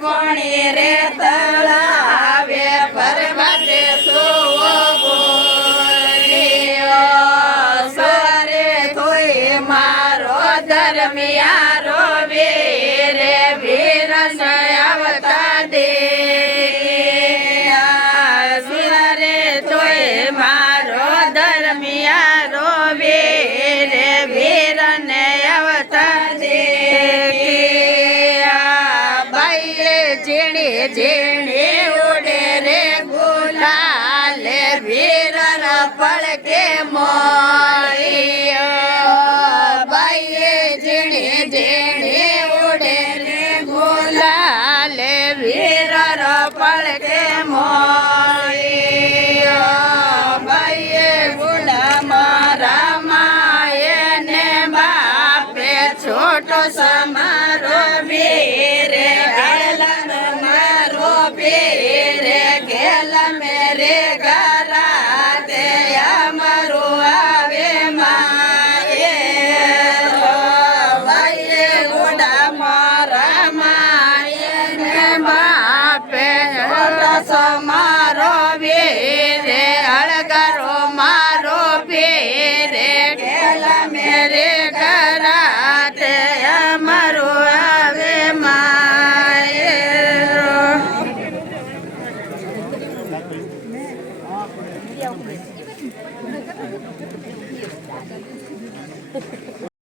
કોણી રે તળાવે પરબતે સુવો બોલ્યો સરે થોઈ મારો ધર્મિયારો વીર વીર આવતા દે સરે થોઈ મારો ધર્મિયારો વીર વીર આવતા દે ઝીણી ઝીણી